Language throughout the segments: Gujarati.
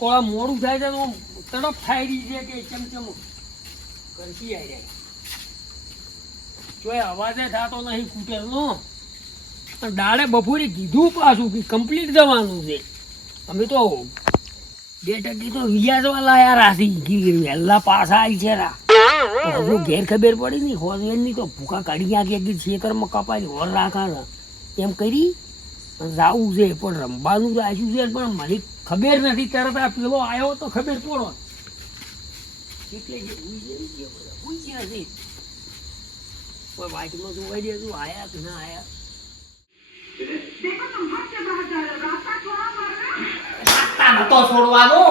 કોળા મોડું થાય છે તો તડપ થાય રહી છે કે ચમચમ કરતી આવી જાય. જોય અવાજે થતો નહીં કૂટરનો પણ દાડે બપોરે કીધું પાછું કે કમ્પ્લીટ જવાનું છે. અમે તો બે ટકી તો વિયાજવા લાયા રાશી કે વહેલા પાછા આવી છે રા. હજુ ઘેર ખબર પડી ની હોસ્પિટલની તો ભૂખા કાઢી નાખી કે ખેતરમાં કપાઈ હોર રાખા એમ કરી જાવું છે, પણ રમવાનું રાખ્યું છે, પણ મને ખબર નથી. તરત આ પેલો આવ્યો તો ખબર પડો. એટલે જે ઉઈ છે કોઈ વાતમાં જોવા દે તું આયા કે ના આયા. રાસ્તા છોડવાનો.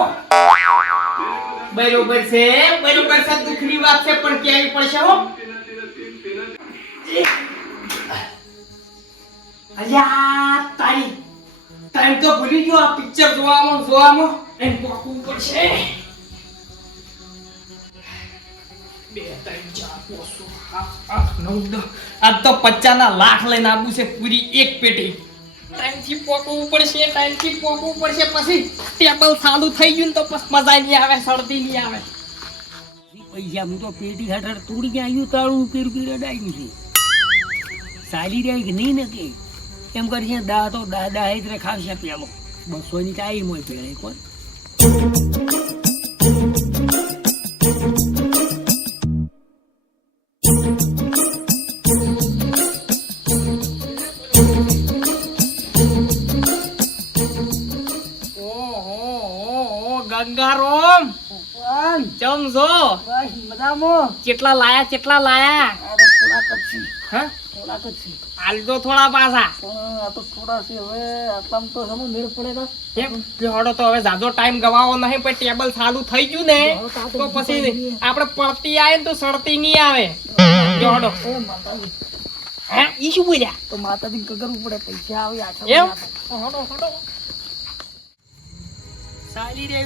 બરોબર છે બરોબર છે, દુઃખની વાત છે, પણ કેવી પડશે હો. અલ્યા તારી ટાઈમ તો ભૂલી ગયો આ પિક્ચર જોવામાં જોવામાં. એમ પોકવું પડશે. બે ત્રણ ચાર પાંચ આઠ નવ દસ. આજ તો પચાસના લાખ લઈને આવવું છે પૂરી એક પેટી. ટાઈમથી પોકવું પડશે ટાઈમથી પોકવું પડશે. પછી ટેબલ સાદું થઈ ગયું ને તો પછી મજા નહીં આવે શરદી નહીં આવે. પૈસા હું તો પેટી હાટર તોડી આવ્યું તાળું પીર પીર અડાયું છે. ચાલી રહી કે નહીં ને કે એમ કરીને દા તો દા દા હેત ખાવશે પેલો બસો ની ટાઈમ હોય પેલે કોણ ગંગારોમ. ચમ કેટલા લાયા કેટલા લાયા? હા? હાલ તો થોડા પાછા. એમ હડો તો હવે જાજો ટાઈમ ગવાવો નહીં પણ ટેબલ સાદું થઈ ગયું ને તો પછી આપણે પડતી આવે ને તો સડતી નહીં આવે. જો હડો હા? ઈ શું બોલ્યા? તો માતાજી કરવું પડે પૈસા આવે એમ? હડો હડો.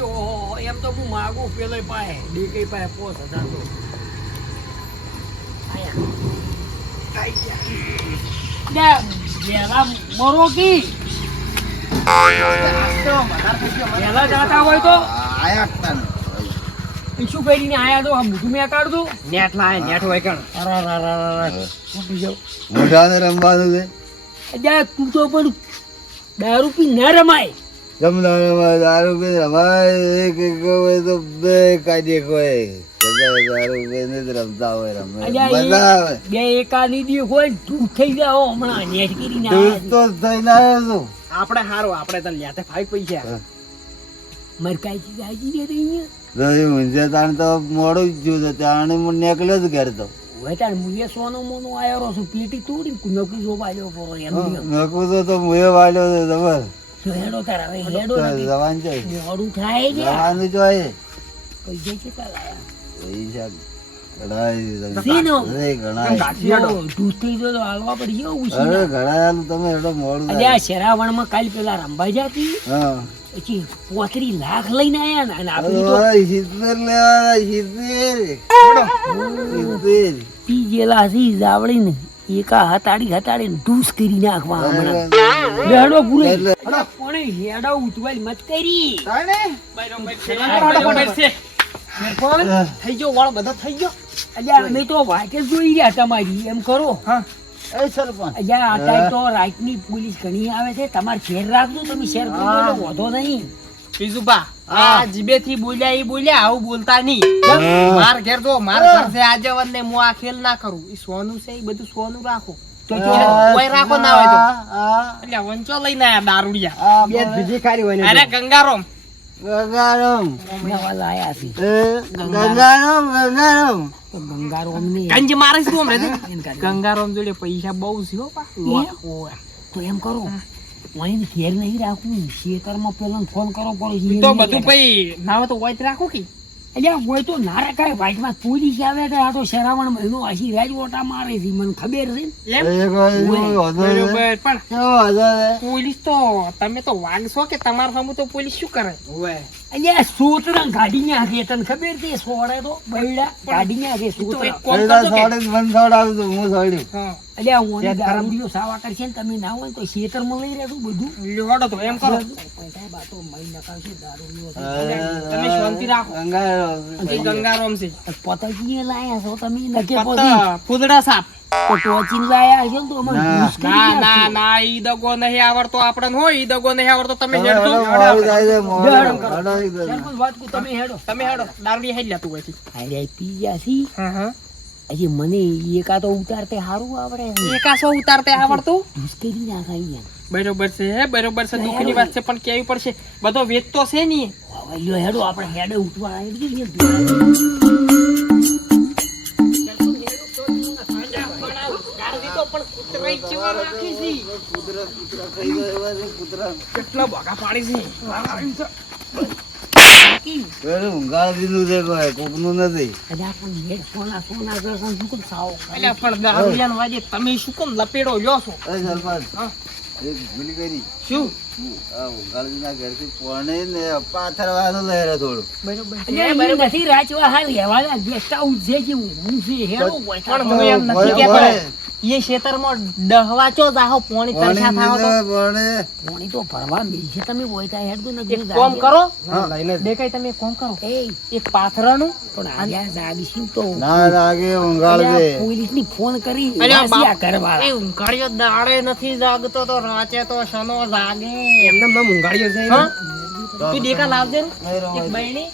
ઓહો એમ તો હું માગું પેલો પાસે બે પાસે પોસ હજાર તો. આયા. આઈ ગયા લે વેલા મરો કી? વેલા જાતા હોય તો? ઈ કરીને આયા તો આ મેં કાઢતું? નેટ લાય નેટ હોય કણ મોઢાને રમવાનું છે? તું તો પણ દારૂ પી ના રમાય. જમદાનમાં દારૂ પીને રમાય એક એક હોય તો બે કાઢીએ કોઈ. દારૂ પીને જ રમતા હોય રમે. અજા બે એકાની દી હોય ધૂળ થઈ જાઓ હમણાં નેટ કરીને દૂધ તો થઈને આવ્યો છું. આપણે હારું આપણે તો લ્યાતે ફાઈ પૈસા. મારે કાંઈ દે અહીંયા. દહીં ઊંઝે તાણ તો મોડું જ જ્યું ત્યાં હું નીકળ્યો જ ઘેર તો. મુએ સોનો મોનો છું પેટી તોડી નોકરી જોવા આવ્યો પરો એમ તો મુએ છે હેડો તારા હવે હેડો જવાન છે. મોડું થાય છે. જવાનું પૈસા પૈસા તો પોત્રી લાખ લઈને આયા ને અરે એકા હતાડી હતાડી ડૂસ કરી નાખવા હમણાં. લેડો પૂરે. પણ હેડો ઉતવાઈ મત કરી? બરોબર છે થઈ ગયો વાળ બધો થઈ ગયો. અલ્યા અમે તો વાટે જોઈ રહ્યા તમારી એમ કરો. હા. એ સરપંચ. અલ્યા અત્યારે તો રાતની પોલીસ ઘણી આવે છે તમારે શેર રાખજો તમે શેર કરો વાંધો નહીં. બીજું આ જીબે થી બોલ્યા એ બોલ્યા આવું બોલતા નહીં. માર ઘેર જો માર ઘર છે આજે ને હું આ ખેલ ના કરું. એ સોનું છે એ બધું સોનું રાખો. તો કોઈ રાખો ના હોય તો. એટલે વંચો લઈને આયા દારૂડિયા. બે બીજી ખારી હોય અરે ગંગારોમ. ગંગારામ. મારે શું જોડે પૈસા બહુ છે તો એમ કરો. વહીને ઘેર નહીં રાખવું શેતરમાં પેલા ફોન કરો પડે તો બધું ભાઈ ના તો હોય રાખું કે? એટલે હોય તો ના રખાય વાઇટમાં પોલીસ આવે કે આ તો શરાવણ મહિનો હસી રાજ ઓટા મારે છે મને ખબર છે. છે? પણ છે? પોલીસ તો તમે તો વાગશો કે તમારા સામે તો પોલીસ શું કરે? અહીંયા સોતરા ગાડી નાખે તને ખબર છે સોડે તો બૈડા ગાડી સોતરા. સોડે સોડાવું છું, હું સોડ્યું. સાવા કરશે ને તમે ના હોય તો શેતરમાં લઈ રહેતું બધું. લેવાડો તો એમ કરો. પણ સાહેબ આ તો મહી નખાવશે તમે શાંતિ રાખો. ગંગારો ગંગારામ છે. પતંગીએ લાયા છો તમે નકે પછી ફૂદડા સાપ. તો ટોચીને લાયા હશો તો અમે ના. ના ના ઈ દગો નહીં આવડતો આપણને હોય ઈ દગો નહીં આવડતો. તમે હેડો, તમે હેડો. તમે હેડો. દારૂડી હેડ લેતું હોય અરે પી ગયા છી. હા હા. હજી મને એકા તો ઉતારતે સારું આવડે એકાસો ઉતારતે આવડતું? મુશ્કેલી ના થાય યાર બરોબર છે હે? બરોબર છે દુઃખની વાત છે પણ કેવી પડશે? બધો વેચતો છે ને. હવે લ્યો હેડો આપણે હેડે ઉઠવા આવી કૂતરા. કેટલા ભાગા પાડી છે. પેલું ઊંઘાડી દીધું છે કોઈ, કોકનું નથી. આ પણ હેડ? સોના સોના કરતા શું કેમ સાવ એટલે પણ વાજે તમે શું કેમ લપેડો લ્યો છો? અરે સરપંચ, એક ભૂલ કરી. શું? આ ઊંઘાડીના પોણે ને પાથરવાનું લઈ થોડું. અરે નથી રાચવા હાલ હેવાના ગેસ્ટ હાઉસ કે હું છે પણ હું એમ નથી પોણે- કહેતો. એ ખેતરમાં ડહવા જાહો પોણી તરસા થાવ તો. પોણે. પાણી તો ભરવા મિલ તમે બોયતા હેડો ને એક કોમ કરો. હા. દેખાય તમે કોમ કરો. એ એક પાથરાનું પણ આયા જાગીશું તો. ના લાગે ઊંઘાડજે. પોલીસની ફોન કરી અલ્યા બાપ. કરવા એ દાડે નથી જાગતો તો રાચે તો શનો જાગે. એમને મેં ઊંઘાડીઓ છે. તું દેખા લાવજે. એક બહેણી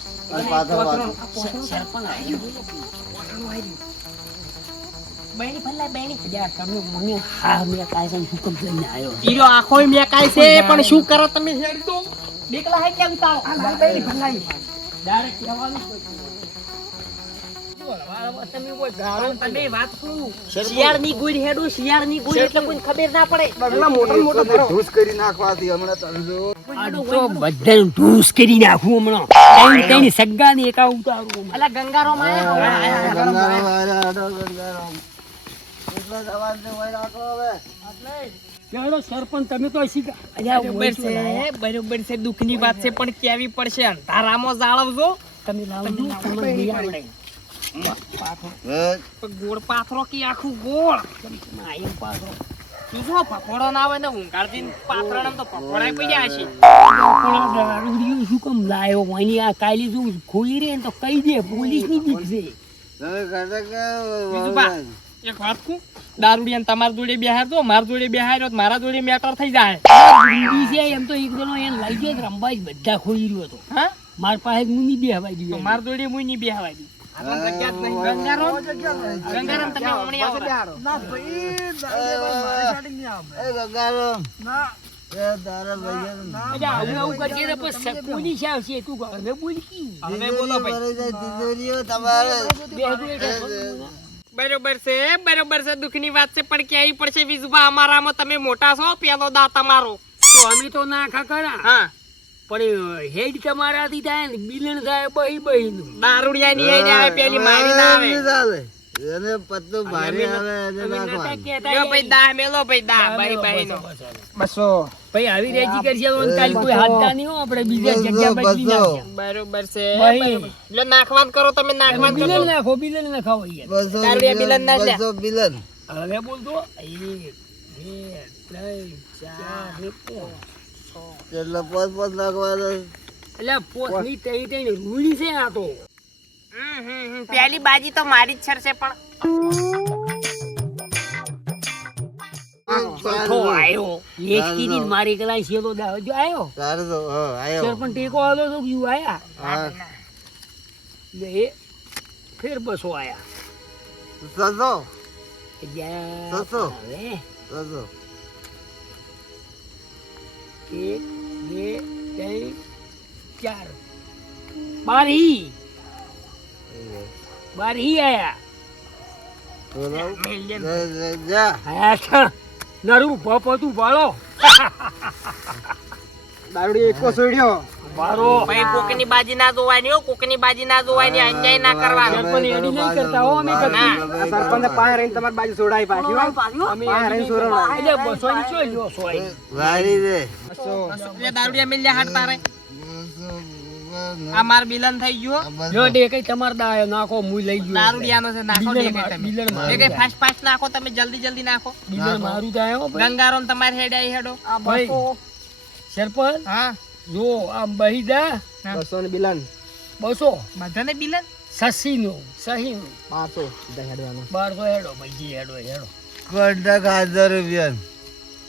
પણ શું કરો તમે દેખલા હે કેમ તારો ડાયરેક્ટ તમે કોઈ ગાળો તમે વાત શું? શિયાળની ગુડ હેડું શિયાળની ગુડ એટલે કોઈ ખબર ના પડે. ધૂસ કરી નાખવાથી હમણાં તમે જુઓ. આ તો બધાનું ઢૂસ કરી નાખું હમણાં. ત્રણ ત્રણ સગ્ગાને એકા ઉતારું અલા ગંગારો માં આયા ગંગારામ આયા, આડો ગંગારામ. એટલો જ અવાજ ને હોય રાખો હવે. ચાલો સરપંચ તમે તો બરોબર છે બરોબર છે દુઃખની વાત છે પણ કેવી પડશે? અંધારામાં જાળવજો. તમે લાવજો ગોળ પાથરો કે આખું ગોળ? ના, એમ શું શું પકોડો ના આવે ને ઊંઘાડતી પાથરા તો પકોડા પડી જાય છે. પણ શું કામ લાયો? હોય આ કાલે જો ખોલી રે તો કહી દે પોલીસની બીક છે. તમે કરતા કે બીજું બા એક વાત કહું? દારૂડિયાને તમારા જોડે બેહાર દો મારા જોડે બેહાર્યો મારા જોડે મેટર થઈ જાય. છે એમ તો એક જણો એને લઈ ગયો રમવા બધા ખોઈ રહ્યો હતો. હા? માર પાસે મુની બેહવાઈ તો મારા જોડે મુની નહીં બેહવાય ને બરોબર છે બરોબર છે દુઃખની વાત છે પણ ક્યાંય પડશે વિજુભા? અમારામાં તમે મોટા છો પેલો દા તમારો. તો અમે તો નાખા ખરા હા. પણ હેડ તમારાથી થાય ને બિલન થાય બહી બહી નું દારૂડિયા ની હેડ આવે પેલી મારી ના આવે એને પત્તો ભારે આવે એને નાખવાનું. કહેતા ભાઈ દા મેલો ભાઈ દા ભાઈ ભાઈ નો બસો, ભાઈ આવી રેજી કરશે તો કાલ કોઈ હાથતા નહીં હો આપણે બીજા જગ્યા બદલી. નાખીએ. બરોબર છે ભાઈ. બરોબર. નાખવાન કરો તમે નાખવાન બિલન નાખો બિલન નાખાવો યાર બસો દારૂડિયા બિલન ના લે બસો બિલન. હવે બોલતો એક બે ત્રણ ચાર ને પાંચ. એટલે પોત પોત નાખવાનો. એટલે પોતની તઈ તઈ રૂણી છે આ તો. પેલી બાજી તો મારી જ છરશે પણ મારી જો. સર ટેકો આલો તો યુ આયા એ ફેર બસો આયા સસો, સસો. સસો. એક બે ત્રણ ચાર. બારી. બારી આયા. નરું ભપતું ભાળો. દારૂડી એકો છોડ્યો. મારો. ભાઈ કોકની બાજી ના જોવાની હો કોકની બાજી ના જોવાની અન્યાય ના કરવાનો. સરપંચ એડી નહીં કરતા હો અમે કરતા. સરપંચ પાસે રહીને તમારી બાજી છોડાય પાછી હો. અમે એડી નહીં એટલે બસો ની છો લ્યો સો વારી દે. એટલે દારૂડિયા મિલ્યા હાટ તારે? આ માર બિલન થઈ ગયો. આ જો ડે કઈ તમાર દાયો નાખો મુઈ લઈ ગયો. દારૂડિયાનો છે નાખો ડે માર- તમે. બિલર માર- કઈ ફાસ્ટ ફાસ્ટ નાખો તમે જલ્દી જલ્દી નાખો. બિલર મારું દાયો તમારે હેડ આઈ હેડો. ભાઈ સરપંચ? હા. જો આ બહીદા. બસો ને બિલન. બસો. બધાને બિલન? સસી નું સહી નું બારસો હેડવાનું. બારસો હેડો ભાઈજી હેડો હેડો. કોન્ટ્રાક્ટ હાજર રૂપિયા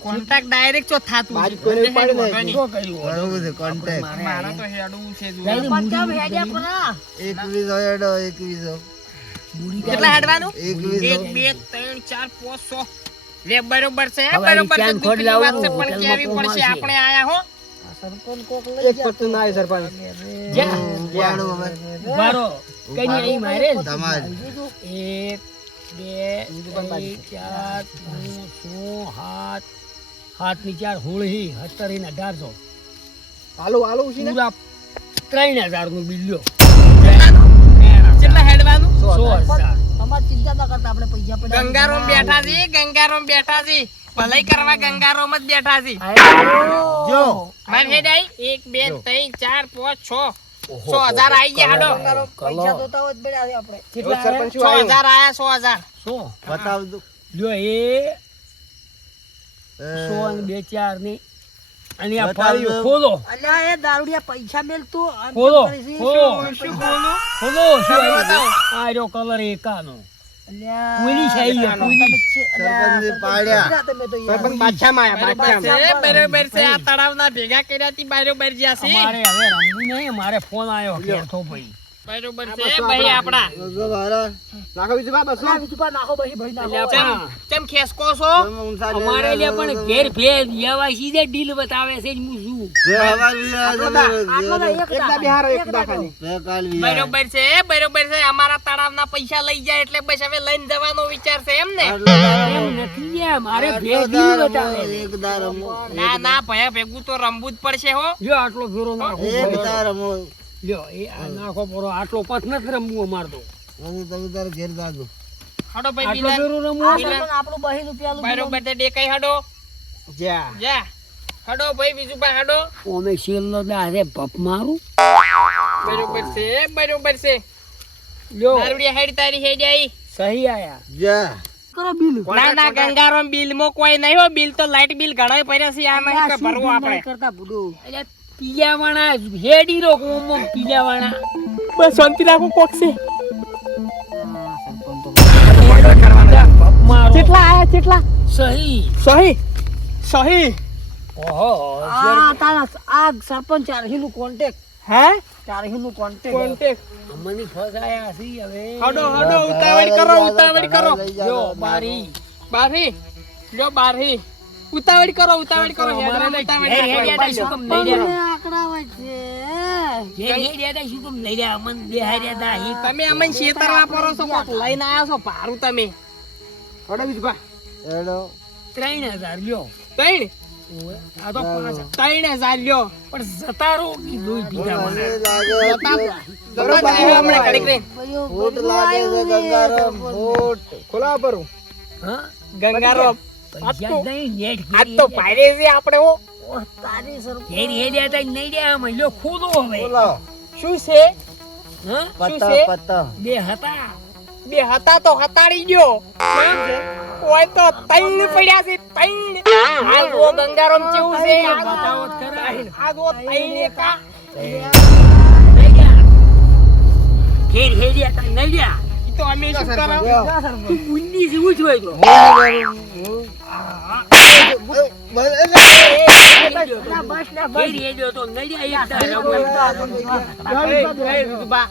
કોન્ટ્રાક્ટ ડાયરેક્ટ ચો થાતું બાજુ છે. કોઈને મને નહીં. શું કર્યું બરોબર છે કોન્ટ્રાક્ટ મારા તો છે હેડો કેટલા હેડવાનું? પાંચ છ. લે બરોબર છે બરોબર છે ખોટ વાત છે પણ કેવી પડશે? આપણે આયા હો. એક પત્તું ના આવે સરપંચ. જા. વાળો હવે. કઈ નહીં અહીં મારે ને. એક બે ત્રણ ચાર પાંચ છ સાત. સાતની ચાર હોળી સત્તર ને અઢારસો. હાલો હાલો પૂરા ત્રણ હજારનું બિલ કેટલા હેડવાનું? સો હજાર. ગંગારોમ બેઠા છે ગંગારોમ બેઠા છે. ભલાઈ કરવા ગંગારોમ જ બેઠા છે. જો. માર હેડ આઈ એક બે ચાર પાંચ સો હજાર આઈ ગયા હાડો. કેટલા સો હજાર આયા સો હજાર. સો બતાવ દો. લ્યો એ. સો અને બે ચારની. અને આ બતાવજો. ફાળીઓ ખોલો. પૈસા મેલતું ખોલો ખોલો. શું બોલું? ખોલો આ રહ્યો કલર એકાનો. કોઈની છે ઈ, કોઈની. પાડ્યા. સરપંચ બાદશાહમાં આયા બાદશાહ છે બરોબર છે. આ તળાવના ભેગા કર્યા તી બરોબર જ્યાં છે. અમારે હવે રમવું નહીં મારે ફોન આવ્યો કેતો ભાઈ. બરોબર છે ભાઈ આપડા નાખો બીજું બા બસો. એટલે ચમ આપણા ચમ ખેસકો છો? અમારે લે પણ ઘેર ફેર લેવા સીધે ડીલ બતાવે છે હું શું? જે અમાર વિયા એક દા બિહારો એક દા ખાલી. બે કાલ વિયા બરોબર છે બરોબર છે. અમારા તળાવના પૈસા લઈ જાય એટલે બસ હવે લઈને જવાનો વિચાર છે એમ ને? એમ નથી મારે ડીલ બતાવે. ના ના ભયા ભેગું તો રમવું જ પડશે હો. જો આટલો ફેરો નાખો. એક રમો. લ્યો એ આ નાખો પરો આટલો પથ નથી રમવું અમાર તો. પછી તમે તારે ઘેર જાજો. હડો ભાઈ આટલો બિલાન ફેરો રમવું બરોબર છે. દેખાય હડો? જા. જા. હડો ભાઈ બીજું ભાઈ હડો? ઓમે શેલનો દા ભપ મારું. બરોબર છે બરોબર છે. લ્યો. દારૂડિયા હેડ તારી હેડ આઈ સહી આયા. જા. ના ના ગંગારામ બિલમાં કોઈ નહીં હો. બિલ તો લાઈટ બિલ ઘણા પડ્યા છે. આ નહીં ભરવું આપણે. એટલે પીલાવાણા હેડી રો કોમો પીલાવાણા? બસ શાંતિ રાખો કોક છે. કેટલા આયા કેટલા સહી. સહી સહી. ઓહો સરપંચ ચારહીનું કોન્ટેક્ટ હે? ચારહીનું કોન્ટેક્ટ કોન્ટેક્ટ અમને ફસાયા સી હવે. હડો હડો ઉતાવળ કરો ઉતાવળ કરો. જો બારી. બારી. જો બારહી ઉતાવળ કરો ઉતાવળ કરો તમે અમને શેતર વાપરો છો કોક લઈને આવ્યા છો ભારું તમે. હડો બીજું ભા. હેડો. ત્રણ હજાર લ્યો. ત્રણ? આ તો હજાર લ્યો. પણ પીધા મને. હા. ગંગારો પૈસા નહીં નેટ આજ તો ભારે છે આપણે હો. તારી સર ઘેર હેડ્યા તા નહીં રહ્યા અમે. લ્યો ખોદો હવે. બોલો. શું છે? હા? પત્તા છે? બે હતા. બે હતા તો હતાડી ગયો. ઓય તો તૈણ પડ્યા છે તૈણ. આ ગંગારામ કેવું છે? આ બતાવો ખરા. આ જો તૈણ એકા. ઘેર તા નહીં રહ્યા. ઈ તો અમે શું કરાવ? તું બુંદી છે હું જોઈ તો ઘેર હેડ્યો તો નહીં રહ્યા એક દા રમો બા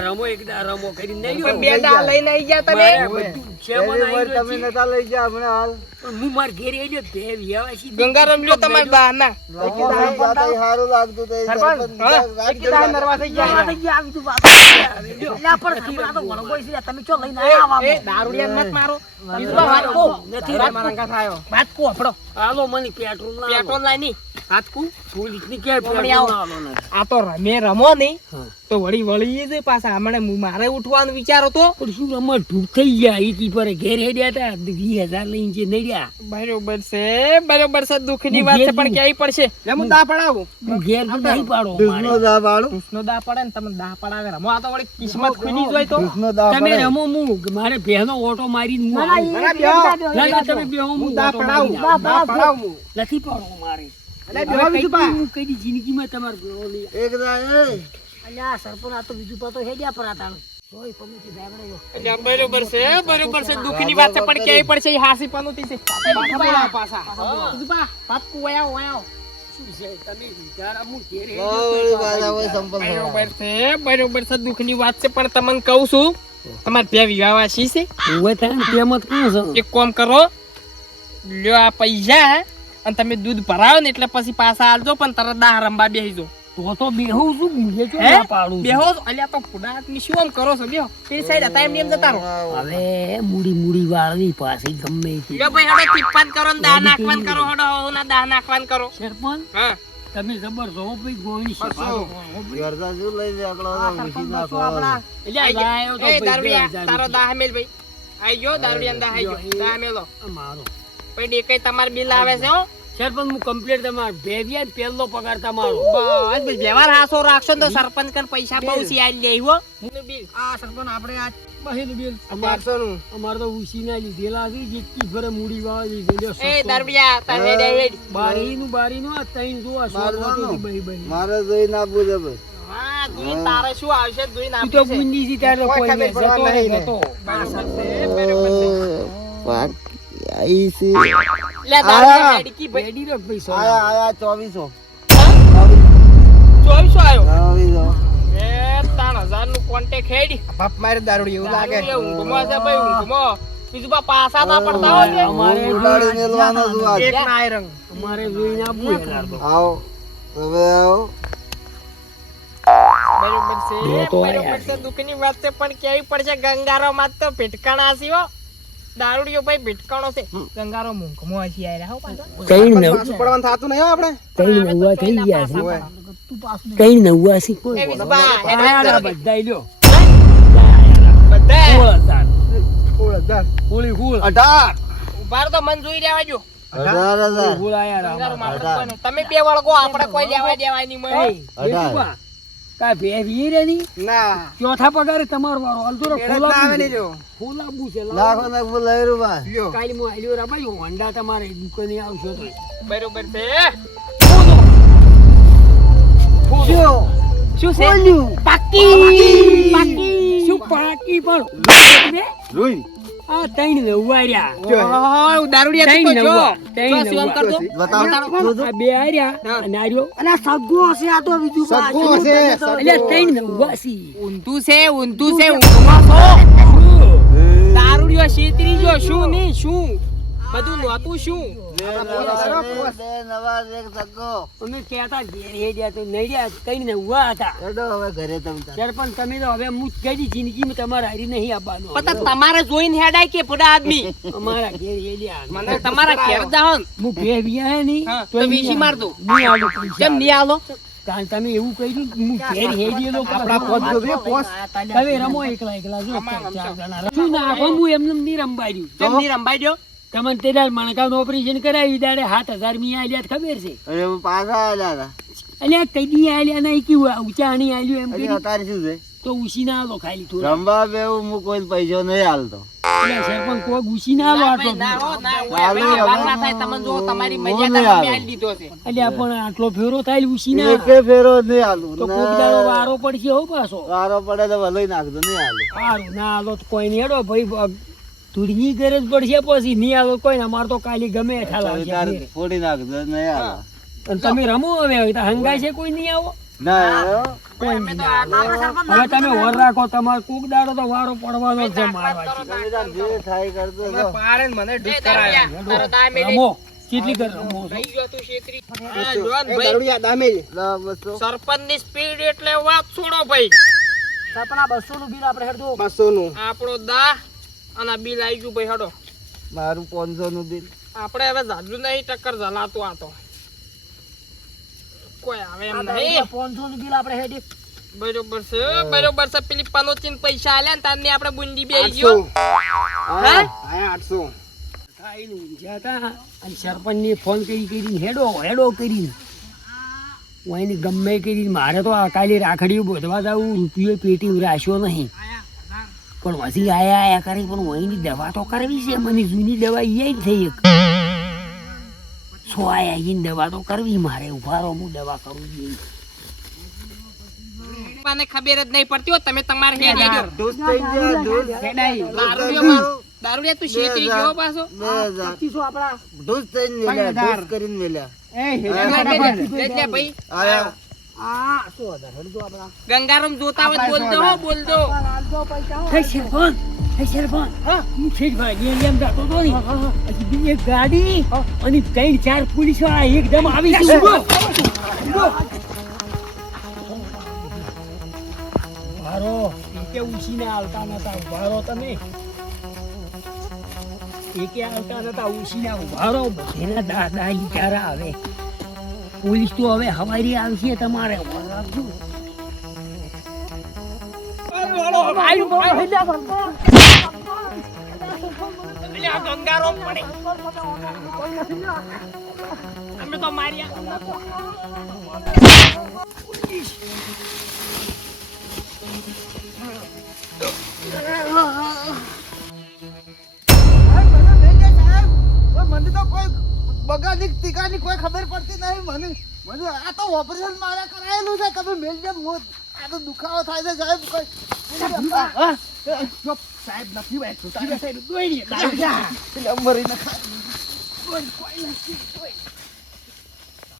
રમો એક દા રમો કરી નહીં પણ રહ્યો બે દા લઈને આવી ગયા તમે મારે બધું શેમાં આવી ગયો તમે નતા લઈ ગયા હમણાં હાલ હું માર ઘેર હેડ્યો બે વ્યવાસી ગંગારામ લ્યો તમાર બા ના સારું લાગતું તો એ સરપંચ હા? એક દા નરવા થઈ ગયા થઈ ગયા આવી તું વાત એટલે પણ સરપંચ તો વળગોય છે તમે ચો લઈને આયા એ આવા મત મારો બીજું વાત કહું. નથી મારા અંગા થાયો વાત કો આપણો હાલો મને પેટ્રોલ પેટ્રોલ લાઈની હાથકું? પોલીસની ક્યાંય હમણાં આવો. પેટ્રોલ ના. આલો આ તો રમે રમો નહીં. તો વળી વળી જ પાછા. હમણાં મારે ઉઠવાનો વિચાર હતો. પણ શું રમત? ઢૂક થઈ ગયા. ઈ કીપરે ઘેર હેડ્યા હતા. વીસ હજાર લઈને જે નડ્યા. બરોબર છે. બરોબર છે. દુઃખની વાત છે પણ ક્યાંય પડશે. લે દા પડાવું. હું ઘેર નહીં પાડો દુષ્નો દા પાડું દુઃખનો દા પડે ને તમે દા પડાવે. રમો આ તો વળી કિસ્મત ખુલી જોય તો. તમે રમો હું મારે બહેનો ઓટો મારી તમે બેહો, હું દા પડાવું. દા પડાવું. નથી પાડવો મારે. જિંદગીમાં તમારે અલ્યા સરપંચ આ તો બીજું પાતો બરોબર છે બરોબર છે. દુઃખની વાત છે પણ પડશે છે. પાછા. વયા વયા બરોબર છે વાત છે તમને કહું છું તમારે બે વિવાહ છે. એક કામ કરો લ્યો આ પૈસા અને તમે દૂધ ભરાવો ને એટલે પછી પાછા આલજો પણ તરત દાહ રંબા બેસી જો તો તો બેહું છું બીજે છો ના પાડું બેહો અલ્યા તો ફુડા આદમી શું આમ કરો છો? બેહો. તે સાઈડ હતા એમ ને એમ જતા રહો. હવે મૂડી મૂડી વાળવી પાછી ગમે છે લ્યો ભાઈ હવે ટીપન કરો ને દાહ નાખવાન કરો હડો ના દાહ નાખવાન કરો. સરપંચ હા. તમે જબર છો ભાઈ ગોળી હો તો એ દારૂડિયા તારો રૂપિયા. દાહ મેલ ભાઈ. આઈ ગયો દારૂડિયા આઈ ગયો. મેલો. મારો. પછી ડેકઈ તમારે બિલ આવે છે હો? સરપંચ હું કમ્પ્લીટ તમારો ભેવિયા પહેલો પગાર તમારો. બસ વ્યવહાર હાસો રાખશો તો સરપંચ કન પૈસા બહુ સી લે લેવો બિલ. આ સરપંચ આપણે આ બહેનું નું અમારે તો ઉસીના લીધેલા છે મૂડી વાળી એ આ જો આ સોનો બહી બહી. મારે હા દુઈ તારે શું આવશે દુઈ તું તો નાખી છે ગુંડી કોઈ કોઈ જતો નહીં જતો. બરોબર છે બરોબર છે. પાક આઈ છે લે દારૂડિયા હેડકી ભાઈ રેડી રાખ ભાઈ સોના. આયા આયા ચોવીસો. ચોવીસો આવ્યો ચોવીસો. એ ત્રણ હજારનું કોન્ટેક હેડ. બાપ મારે દારૂડી એવું લાગે. ઊંઘમાં છે ભાઈ ઊંઘમાં. બીજું પાસા ના પડતા હોય અમારે ઉડાડી મેલવાનો છું. આજ એક ના રંગ અમારે જોઈને આપવું યાર આવો. તમે આવો. બરોબર છે. બરોબર છે. દુઃખની વાત છે પણ કેવી પડશે? ગંગારો માં તો ભેટકાણા હો. દારૂડિયો ભાઈ ભીટકાણો છે. ગંગારો મૂંઘમાં હસી આયા હો પાછો. કઈ નવ? પડવાનું થતું નહીં આપણે? કઈ નવા? થઈ ગયા છે. કઈ નવા છે? કોઈ લ્યો. બધા અઢાર. તો મન જોઈ રહ્યા જો. અઢાર. હજાર? તમે બે વળગો આપણે કોઈ લેવા દેવાય નહીં મળે એય, બેટુબા, કાંઈ ભે વીએ રે ની? ના. ચોથા પગારે તમારો વારો. હાલ તો રે, પેડ જ ફૂલ આવે ને જો. ફૂલા છે લાખો ના બોલ લઈ રૂપા કાલે હું આલ્યો રા ભાઈ હોન્ડા તમારે દુકાને આવશો તો. બરોબર છે. શું? શું છે? પાકી. પાકી. શું પાકી પણ? રૂઈ આ ત્રણ નવ્વા રહ્યા દારૂડિયા તું જો. નવ્વા, શિવમ નવ્વા. કરતો. બતાવો. આ બે આર્યા અને આર્યો અલ્યા સગો હશે આ તો બીજું સગો હશે, એટલે છે. ઊંધું છે ઊંધું છે ઊંઘમાં દારૂડિયો ગયો શું ની શું? બધું નહોતું શું? અમે ઘેર તો નડ્યા હતા હવે ઘરે તમે પણ તમે તો હવે હું કઈ જિંદગીમાં તમારે હારી નહીં આવવાનું. પતા તમારે જોઈને હેડાય કે ફુડા આદમી? અમારા ઘેર હેડ્યા. મને તમારા ઘેર જાઓ હું બે વ્યા નહીં તો વીસી માર દો. નહીં આલું કેમ નહીં આલો? કારણ તમે એવું કહ્યું હું ઘેર પોત હવે રમો એકલા એકલા જો ચાર જણા. શું ના હું એમને નહીં કેમ દો તમને તે દાડ મણકાનું ઓપરેશન કરાવી દાડે સાત હજાર મી આલ્યા ખબર છે. અરે પાછા આલ્યા હતા. અલ્યા કઈ દી આલ્યા નહીં કેવું ઉચાણી આલ્યું એમ અરે કરી અત્યારે શું છે? તો ઉસી ના આલો ખાલી થોડું. રંબા બેવું હું કોઈ પૈસો નહીં અલ્યા સરપંચ કોક ઉસી ના આલો આટલો તમને જો તમારી મર્યાદા તમે આલી. દીધો છે. અલ્યા પણ આટલો ફેરો થાય ઉસી ના એકે ફેરો નહીં તો કોક દાડો વારો પડશે હો પાછો. વારો પડે તો ભલે નાખતો નહીં હાલું સારું ના આલો તો કોઈ નહીં. હેડો ભાઈ ધૂળની ગરજ પડશે પછી નહીં આવે કોઈ ને અમારે તો કાલે ગમે ઘેર. ફોડી નાખતો નહીં આવે. તમે રમો હવે હંગાય છે કોઈ નહીં આવો. હવે તમે વર રાખો તમારે કુક દાડો તો વારો પડવાનો છે મારવા કેટલી કર રમો. સરપંચ ને સ્પીડ એટલે વાત છોડો ભાઈ. સપના બસો નું બિલ આપણે હેડજો બસો નું આપણો દા અને બિલ આવી ગયું ભાઈ હડો. મારું પાંચસો નું બિલ. આપણે હવે જાજુ નહીં ટક્કર જલાતું આ તો. કોઈ આવે એમ નહીં. પાંચસો નું બિલ આપણે હેડી. બરોબર છે બરોબર છે. પેલી પનોતીન પૈસા આલ્યા ને તારની આપણે બુંદી બે ગયો. હા આઠસો. ખાઈને ઊંઘ્યા હતા અને સરપંચને ફોન કરી કરીને હેડો હેડો કરીને. હું એની ગમે કરીને મારે તો કાલે રાખડી બોધવા જવું રૂપિયો પેટી રાખ્યો નહીં. પણ વસી આયા આયા કરી પણ હું દવા તો કરવી છે. મને જૂની દવા ઈ થઈ એક. સો આયા એની દવા તો કરવી મારે ઊભા રહો હું દવા કરું છું. મને ખબર જ નહીં પડતી હો તમે તમારે હે લેજો દોસ્ત થઈ ગયા ડોસ દારૂડિયો મારો દારૂડિયા તું શેતરી ગયો પાછો? બે હજાર. પચીસો આપણા. ડોસ થઈને વેલ્યા કરીને વેલ્યા. એ લે ભાઈ. આયા. આ સો હજાર હેડજો આપણા? ગંગારામ જોતા હોય બોલજો હો બોલજો. આલજો હે. સરપંચ હે સરપંચ હું. છેક ભાઈ એમ જતો તો ને એક ગાડી અને ત્રણ ચાર પોલીસવાળા એકદમ આવી છે. ઊભો. ઊભો. ઉભારો એકે ઉછીને આવતા નતા. ઉભારો તમે. એકે આવતા નતા. ઉછીને ઉભારો બધેના દાદા બિચારા આવે. પોલીસ તો હવે હવારી આવશે તમારે. મને તો કોઈ બગાની ટીકાની કોઈ ખબર પડતી નહીં. મને મને આ તો ઓપરેશન મારા કરાયેલું છે. તમે મેલ દે આ તો દુખાવો થાય છે સાહેબ. કોઈ સાહેબ નથી બેઠું. તારે સાહેબ દોઈ લે. પેલા કોઈ નખા